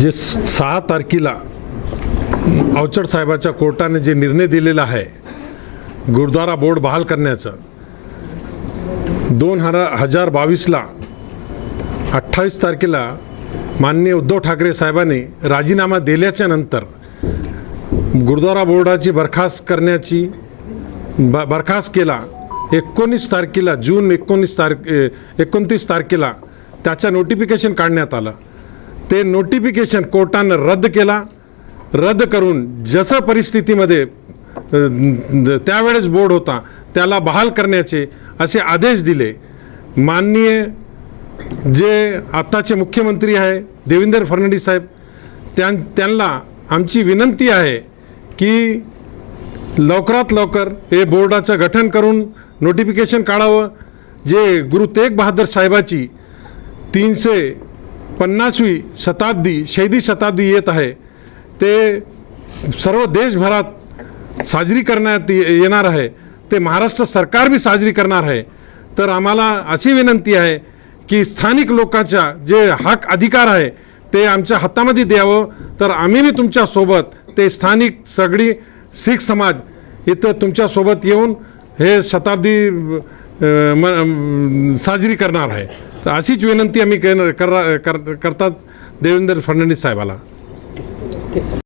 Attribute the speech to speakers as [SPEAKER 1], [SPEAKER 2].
[SPEAKER 1] जे सहा तारखेला अवचड साहेबाच्या कोर्टाने जे निर्णय दिलेला आहे गुरुद्वारा बोर्ड बहाल करण्याचं दोन हरा हजार बावीसला अठ्ठावीस तारखेला माननीय उद्धव ठाकरे साहेबांनी राजीनामा दिल्याच्या नंतर गुरुद्वारा बोर्डाची बरखास्त करण्याची ब बरखास्त केला एकोणीस तारखेला जून एकोणीस तारखे एकोणतीस तारखेला त्याचं नोटिफिकेशन काढण्यात आलं. ते नोटिफिकेशन कोर्टानं रद्द केला. रद्द करून जसं परिस्थितीमध्ये त्यावेळेस बोर्ड होता त्याला बहाल करण्याचे असे आदेश दिले. माननीय जे आत्ताचे मुख्यमंत्री आहे देवेंद्र फडणवीस साहेब त्यां त्यांना आमची विनंती आहे की लवकरात लवकर हे बोर्डाचं गठन करून नोटिफिकेशन काढावं. जे गुरु तेग बहादूर साहेबाची तीनशे पन्नासवी शताब्दी शैदी शताब्दी येत आहे. ते सर्व देशभरात साजरी करण्यात ये- येणार आहे. ते महाराष्ट्र सरकार बी साजरी करणार आहे. तर आम्हाला अशी विनंती आहे की स्थानिक लोकांच्या जे हक अधिकार आहे ते आमच्या हातामध्ये द्यावं. तर आम्ही बी तुमच्यासोबत ते स्थानिक सगळी शीख समाज इथं तुमच्यासोबत येऊन हे शताब्दी म- साजरी करणार आहे. तर अशीच विनंती आम्ही कर- कर- करतात देवेंद्र फडणवीस साहेबाला.